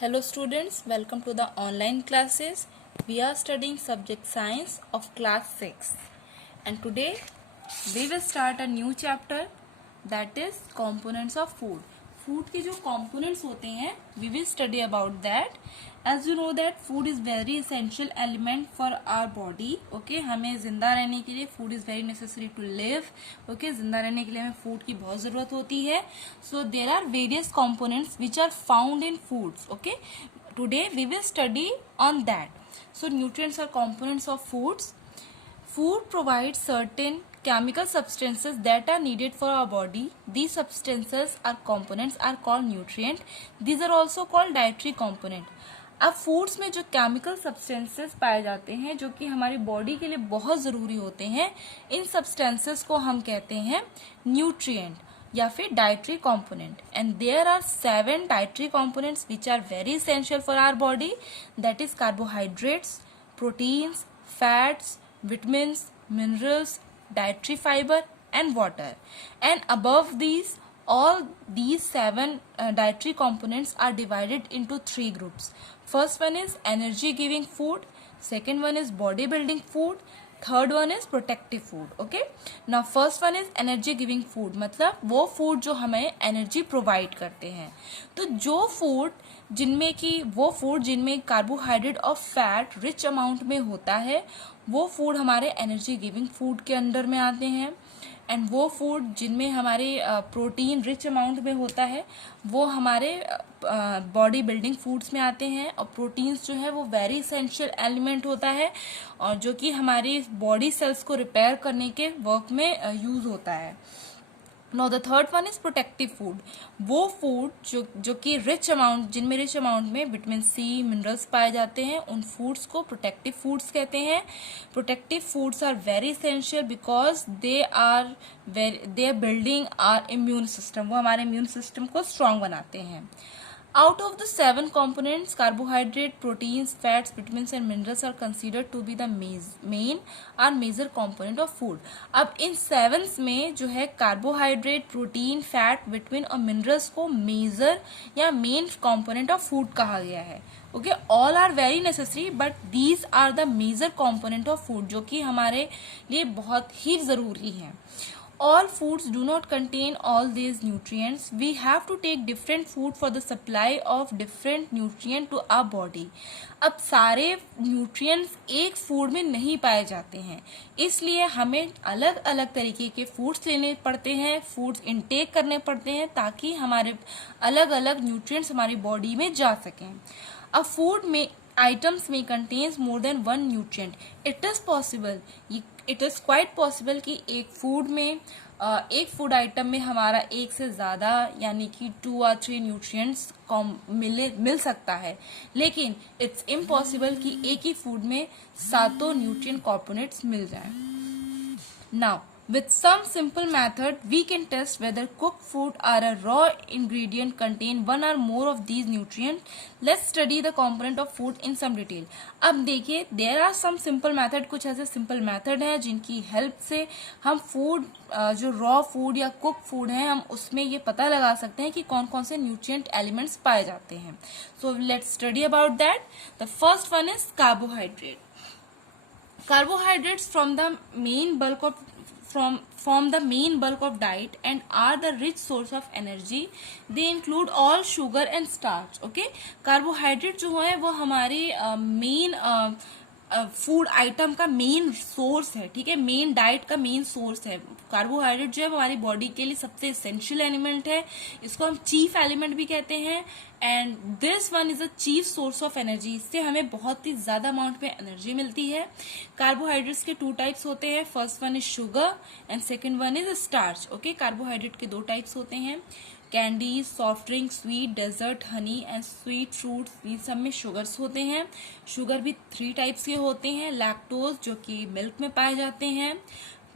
Hello students, welcome to the online classes. We are studying subject science of class 6 and today we will start a new chapter that is components of food. Food के जो components होते हैं we will study about that. As you know that food is very essential element for our body. Okay, हमें जिंदा रहने के लिए food is very necessary to live. Okay, जिंदा रहने के लिए हमें food की बहुत ज़रूरत होती है. So there are various components which are found in foods. Okay, today we will study on that. So nutrients are components of foods. Food provides certain chemical substances that are needed for our body. These substances or components are called nutrient. These are also called dietary component. अब foods में जो chemical substances पाए जाते हैं जो कि हमारी body के लिए बहुत ज़रूरी होते हैं, इन सब्सटेंसेस को हम कहते हैं न्यूट्रिएंट या फिर dietary component. And there are 7 dietary components which are very essential for our body. That is carbohydrates, proteins, fats, vitamins, minerals, dietary fiber and water. And above these, all these 7 dietary components are divided into 3 groups. First one is energy giving food, second one is body building food, third one is protective food. Okay, now first one is energy giving food, मतलब वो food जो हमें energy provide करते हैं. तो जो food जिनमें carbohydrate और फैट रिच अमाउंट में होता है वो फूड हमारे एनर्जी गिविंग फूड के अंडर में आते हैं. एंड वो फूड जिनमें हमारे प्रोटीन रिच अमाउंट में होता है वो हमारे बॉडी बिल्डिंग फूड्स में आते हैं. और प्रोटीन्स जो है वो वेरी इसेंशियल एलिमेंट होता है और जो कि हमारी बॉडी सेल्स को रिपेयर करने के वर्क में यूज होता है. Now the third one is protective food. वो फूड जो कि जिनमें रिच अमाउंट में विटामिन सी, मिनरल्स पाए जाते हैं, उन फूड्स को प्रोटेक्टिव फूड्स कहते हैं. Protective foods are very essential because they are building our immune system. वो हमारे इम्यून सिस्टम को स्ट्रांग बनाते हैं. Out of the 7 components, carbohydrate, proteins, fats, vitamins and minerals are considered to be the main or major component of food. अब इन 7 में जो है carbohydrate, protein, fat, vitamin और मिनरल्स को मेजर या मेन component of food कहा गया है. Okay, all are very necessary but these are the major component of food जो कि हमारे लिए बहुत ही ज़रूरी है. All foods do not contain all these nutrients. We have to take different food for the supply of different nutrient to our body. अब सारे nutrients एक फूड में नहीं पाए जाते हैं, इसलिए हमें अलग अलग तरीके के फूड्स लेने पड़ते हैं, फूड्स इनटेक करने पड़ते हैं ताकि हमारे अलग अलग न्यूट्रिएंट्स हमारी बॉडी में जा सकें. अब फूड में items may contains more than one nutrient. It is quite possible कि एक फूड आइटम में हमारा एक से ज़्यादा यानी कि 2 or 3 न्यूट्रिएंट्स मिल सकता है, लेकिन इट्स इम्पॉसिबल कि एक ही फूड में 7 न्यूट्रिएंट कॉम्पोनेंट्स मिल जाएं. Now with some simple method we can test whether cooked food or a raw ingredient contain one or more of these nutrients. Let's study the component of food in some detail. अब देखिए there are some simple method, कुछ ऐसे simple method हैं जिनकी help से हम food जो raw food या कुक फूड है हम उसमें ये पता लगा सकते हैं कि कौन कौन से न्यूट्रिएंट एलिमेंट्स पाए जाते हैं. So let's study about that. The first one is carbohydrate. Carbohydrates form the main bulk of diet and are the rich source of energy. They include all sugar and starch. Okay, carbohydrate जो है वो हमारे main food item का main source है. ठीक है, main diet का main source है. कार्बोहाइड्रेट जो है हमारी बॉडी के लिए सबसे इसेंशियल एलिमेंट है. इसको हम चीफ एलिमेंट भी कहते हैं. And this one is a chief source of energy. इससे हमें बहुत ही ज्यादा अमाउंट में एनर्जी मिलती है. कार्बोहाइड्रेट्स के 2 टाइप्स होते हैं. First one is sugar and second one is starch. Okay, carbohydrate के 2 टाइप्स होते हैं. Candy, soft drink, sweet dessert, honey and sweet fruits, इन सब में शुगर्स होते हैं. शुगर भी 3 टाइप्स के होते हैं. लैक्टोज जो कि मिल्क में पाए जाते हैं,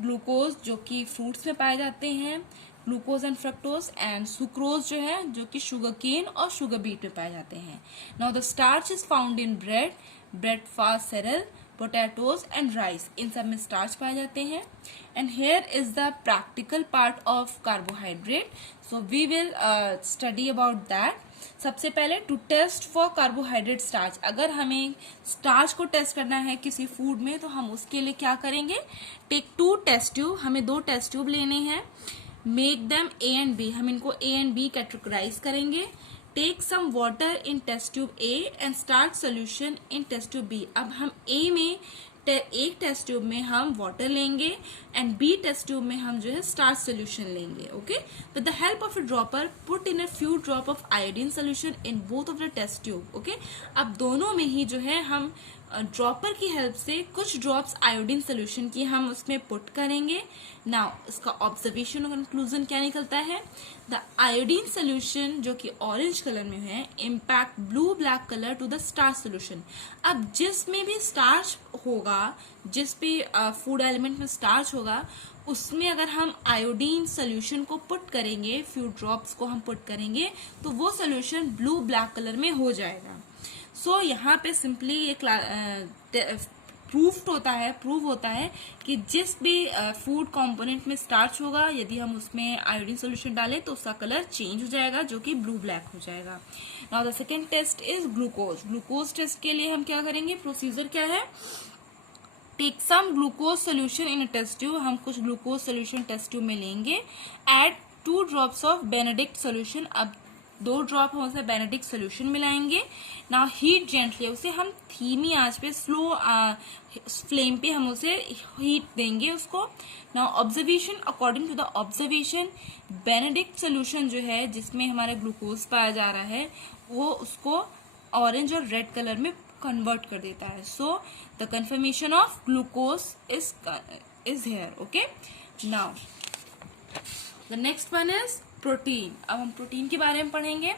ग्लूकोज जो कि फ्रूट्स में पाए जाते हैं, glucose and fructose, and sucrose जो है जो कि शुगर केन और शुगर बीट में पाए जाते हैं. Now the starch is found in bread fast cereal, potatoes and rice. इन सब में स्टार्च पाए जाते हैं. And here is the practical part of carbohydrate. So we will study about that. सबसे पहले to test for carbohydrate starch, अगर हमें स्टार्च को टेस्ट करना है किसी फूड में तो हम उसके लिए क्या करेंगे, टेक 2 टेस्ट ट्यूब, हमें 2 टेस्ट ट्यूब लेने हैं, make them A and B, हम इनको ए एंड बी कैटेगराइज करेंगे, take some water in test tube A and start solution in test tube B. अब हम ए में एक टेस्ट ट्यूब में हम वाटर लेंगे एंड बी टेस्ट ट्यूब में हम जो है स्टार्च सोल्यूशन लेंगे। Okay, with the help of a dropper put in a few drop of iodine solution in both of the test tube. Okay, अब दोनों में ही जो है हम ड्रॉपर की हेल्प से कुछ ड्रॉप्स आयोडीन सोल्यूशन की हम उसमें पुट करेंगे। नाउ इसका ऑब्जर्वेशन और कंक्लूजन क्या निकलता है, द आयोडीन सोल्यूशन जो कि ऑरेंज कलर में है impact blue black colour to the starch solution. अब जिसमें भी स्टार्च होगा, जिस भी फूड एलिमेंट में स्टार्च होगा, उसमें अगर हम आयोडीन सोल्यूशन को पुट करेंगे, फ्यू ड्रॉप्स को हम पुट करेंगे तो वो सोल्यूशन ब्लू ब्लैक कलर में हो जाएगा। सो यहाँ पे सिंपली ये प्रूव होता है कि जिस भी फूड कंपोनेंट में स्टार्च होगा, यदि हम उसमें आयोडीन सोल्यूशन डालें तो उसका कलर चेंज हो जाएगा, जो कि ब्लू ब्लैक हो जाएगा। Now the second test is glucose. Glucose test के लिए हम क्या करेंगे, प्रोसीजर क्या है, take some glucose solution in a test tube, हम कुछ ग्लूकोज सोल्यूशन टेस्ट ट्यूब में लेंगे, add 2 drops of Benedict solution, अब 2 ड्रॉप हम उसे बेनेडिक्ट सोल्यूशन मिलाएंगे। नाउ हीट जेंटली, उसे हम धीमी आंच पे स्लो फ्लेम पे हम उसे हीट देंगे उसको। Now observation, according to the observation Benedict solution जो है जिसमें हमारा ग्लूकोज पाया जा रहा है वो उसको ऑरेंज और रेड कलर में कन्वर्ट कर देता है। So the confirmation of glucose is here. Okay, now the next one is protein. अब हम प्रोटीन के बारे में पढ़ेंगे।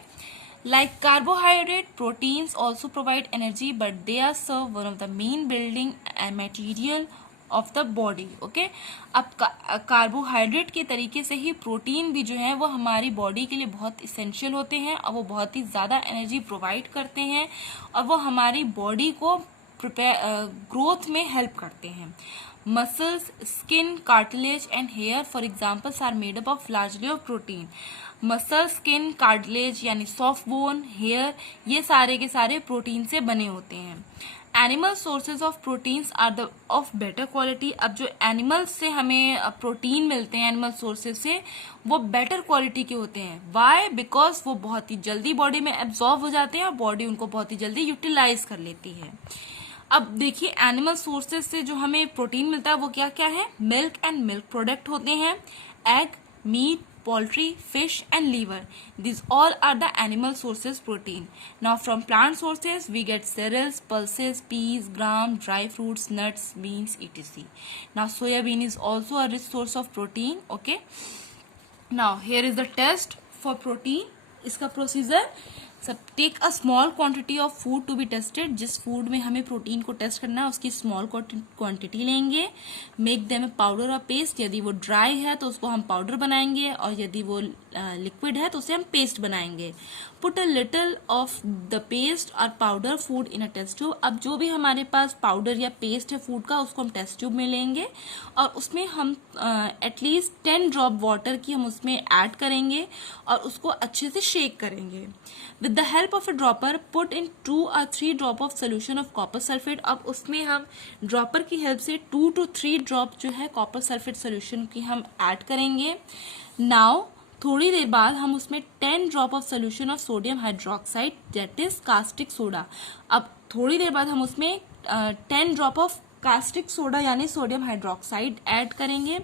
Like carbohydrate, proteins also provide energy but they are serve one of the main building material of the body. Okay, अब carbohydrate के तरीके से ही प्रोटीन भी जो है वो हमारी बॉडी के लिए बहुत इसेंशियल होते हैं और वो बहुत ही ज़्यादा एनर्जी प्रोवाइड करते हैं और वो हमारी बॉडी को ग्रोथ में हेल्प करते हैं। Muscles, skin, cartilage and hair for examples are made up of largely of protein. Muscle, skin, cartilage यानी सॉफ्ट बोन, हेयर, ये सारे के सारे प्रोटीन से बने होते हैं। Animal sources of proteins are the of better quality. अब जो एनिमल्स से हमें प्रोटीन मिलते हैं एनिमल सोर्सेज से, वो बेटर क्वालिटी के होते हैं। वाई? बिकॉज वो बहुत ही जल्दी बॉडी में एब्जॉर्ब हो जाते हैं और बॉडी उनको बहुत ही जल्दी यूटिलाइज कर लेती है। अब देखिए, एनिमल सोर्सेज से जो हमें प्रोटीन मिलता है वो क्या क्या है, मिल्क एंड मिल्क प्रोडक्ट होते हैं, egg, meat, poultry, fish and liver, these all are the animal sources protein. Now from plant sources we get cereals, pulses, peas, gram, dry fruits, nuts, beans, etc. Now soyabean is also a rich source of protein. Okay, now here is the test for protein. इसका procedure, सब take a small quantity of food to be tested, जिस food में हमें protein को test करना है उसकी small quantity लेंगे, मेक देम पाउडर और पेस्ट, यदि वो ड्राई है तो उसको हम पाउडर बनाएंगे और यदि वो लिक्विड है तो उसे हम पेस्ट बनाएंगे। Put a little of the paste और powder food in a test tube. अब जो भी हमारे पास पाउडर या पेस्ट है फूड का उसको हम टेस्ट ट्यूब में लेंगे और उसमें हम एटलीस्ट 10 ड्रॉप वाटर की हम उसमें ऐड करेंगे और उसको अच्छे से शेक करेंगे। With the help of a dropper put in 2 or 3 drop of solution of copper sulphate. अब उसमें हम ड्रॉपर की हेल्प से 2 to 3 ड्रॉप जो है कॉपर सल्फेट सोल्यूशन की हम ऐड करेंगे। नाउ थोड़ी देर बाद हम उसमें 10 drop of solution of sodium hydroxide that is caustic soda. अब थोड़ी देर बाद हम उसमें 10 ड्रॉप ऑफ कास्टिक सोडा यानी सोडियम हाइड्रोक्साइड ऐड करेंगे।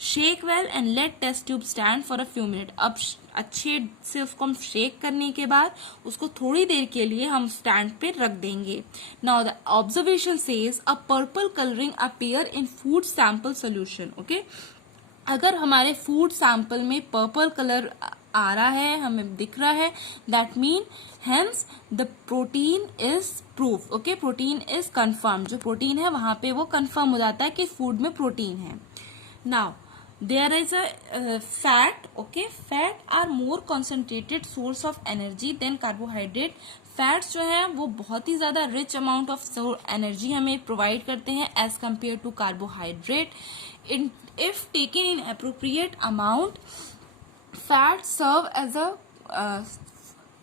Shake well and let test tube stand for a few minute. अब अच्छे से उसको हम शेक करने के बाद उसको थोड़ी देर के लिए हम स्टैंड पे रख देंगे। Now the observation says a purple colouring appear in food sample solution. Okay, अगर हमारे फूड सैंपल में पर्पल कलर आ रहा है, हमें दिख रहा है, that mean hence the protein is proof. Okay, protein is confirm, जो प्रोटीन है वहां पे वो कंफर्म हो जाता है कि फूड में प्रोटीन है। Now there is a fat. Okay, fat are more concentrated source of energy than carbohydrate. Fats जो है वो बहुत ही ज्यादा रिच अमाउंट ऑफ एनर्जी हमें प्रोवाइड करते हैं as compare to carbohydrate. In if taken in appropriate amount, fat serve as a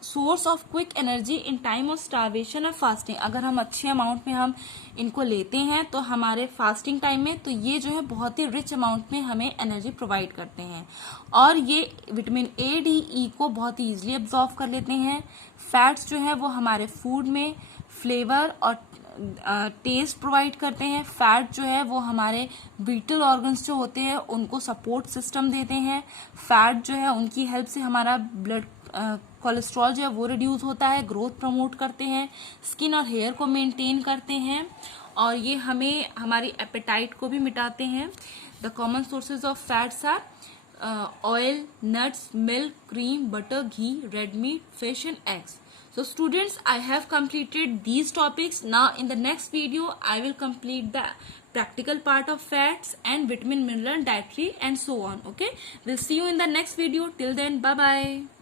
source of quick energy in time of starvation और फास्टिंग। अगर हम अच्छे अमाउंट में हम इनको लेते हैं तो हमारे फास्टिंग टाइम में, तो ये जो है बहुत ही रिच अमाउंट में हमें एनर्जी प्रोवाइड करते हैं। और ये विटामिन ए, डी, ई को बहुत ही ईजिली एब्जॉर्व कर लेते हैं। फैट्स जो है वो हमारे फूड में फ्लेवर और टेस्ट प्रोवाइड करते हैं। फैट जो है वो हमारे विटल ऑर्गन्स जो होते हैं उनको सपोर्ट सिस्टम देते हैं। फैट जो है उनकी हेल्प से हमारा ब्लड कोलेस्ट्रॉल जो है वो रिड्यूस होता है, ग्रोथ प्रमोट करते हैं, स्किन और हेयर को मेंटेन करते हैं, और ये हमें हमारी एपेटाइट को भी मिटाते हैं। The common sources of fats are oil, nuts, milk, cream, butter, ghee, red meat, fish and eggs. So students, I have completed these topics. Now in the next video, I will complete the practical part of fats and vitamin, mineral, dietary and so on. Okay. We'll see you in the next video. Till then, bye bye.